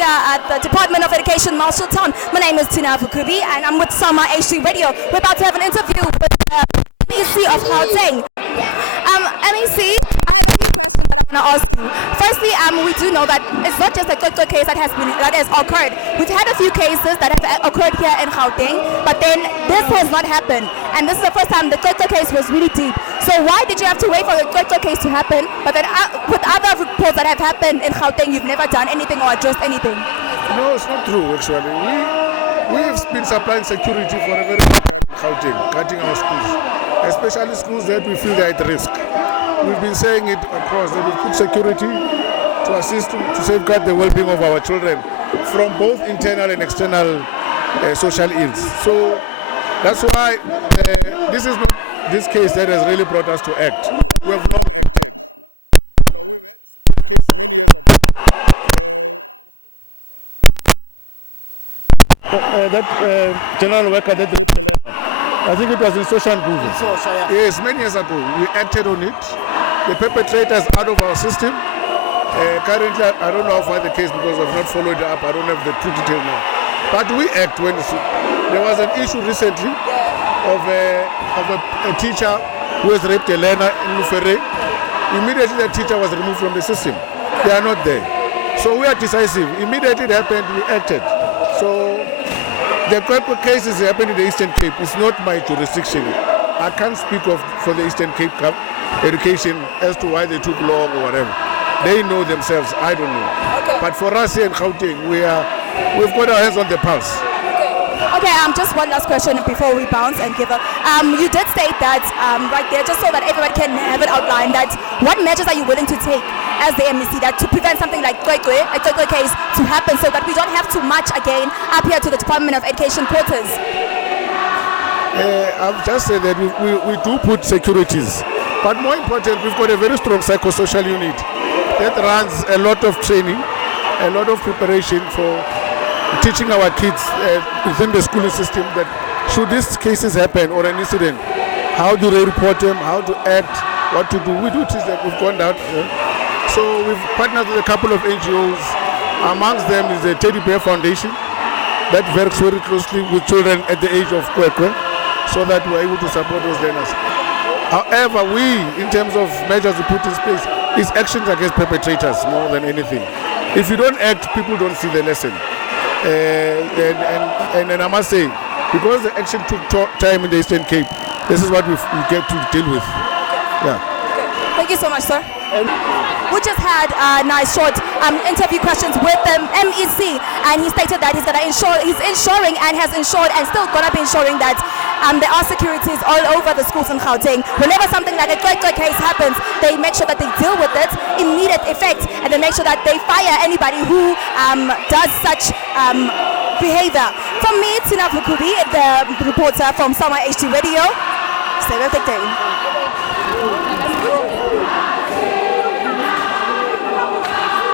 here at the Department of Education, Marshalltown. My name is Tina Vukubi and I'm with SAUMA HD Radio. We're about to have an interview with MEC of Gauteng. MEC, I want to ask you. Firstly, we do know that it's not just a Cwecwe case that has occurred. We've had a few cases that have occurred here in Gauteng, but then this has not happened. And this is the first time the Cwecwe case was really deep. So why did you have to wait for the Cwecwe case to happen, but then with other reports that have happened in Gauteng, you've never done anything or addressed anything? No, it's not true actually. We have been supplying security for a very long time in Gauteng, cutting our schools, especially schools that we feel are at risk. We've been saying it across that we put security to assist to safeguard the well-being of our children from both internal and external social ills. So that's why this is not this case that has really brought us to act. We have not that general worker that I think it was in social group. Yes, many years ago we acted on it. The perpetrators out of our system. Currently, I don't know how far the case because I've not followed it up. I don't have the true detail now. But we act when there was an issue recently of a teacher who has raped a learner in Lufere. Immediately, the teacher was removed from the system. They are not there. So we are decisive. Immediately it happened, we acted. So the Cwecwe cases happened in the Eastern Cape. It's not my jurisdiction. I can't speak for the Eastern Cape education as to why they took long or whatever. They know themselves. I don't know. Okay. But for us here in Gauteng, we've got our hands on the pulse. Okay, just one last question before we bounce and give up. You did state that right there, just so that everybody can have it outlined, that what measures are you willing to take as the MEC that to prevent something like Cwecwe, a Cwecwe case, to happen so that we don't have to march again up here to the Department of Education quarters? I've just said that we do put securities. But more important, we've got a very strong psychosocial unit that runs a lot of training, a lot of preparation for teaching our kids within the schooling system that should these cases happen or an incident, how do they report them, how to act, what to do. We do teach that. We've gone out. So we've partnered with a couple of NGOs. Amongst them is the Teddy Bear Foundation that works very closely with children at the age of Cwecwe so that we're able to support those learners. However, we, in terms of measures we put in place, is actions against perpetrators more than anything. If you don't act, people don't see the lesson. And I must say, because the action took time in the Eastern Cape, this is what we get to deal with. Yeah. Thank you so much, sir. We just had a nice short interview questions with the MEC, and he stated that he's ensuring and has ensured and still gonna be ensuring that there are securities all over the schools in Gauteng. Whenever something like a Cwecwe case happens, they make sure that they deal with it immediate effect, and they make sure that they fire anybody who does such behavior. From me, Tina Vukubi, the reporter from SAUMA HD Radio. Stay with the day.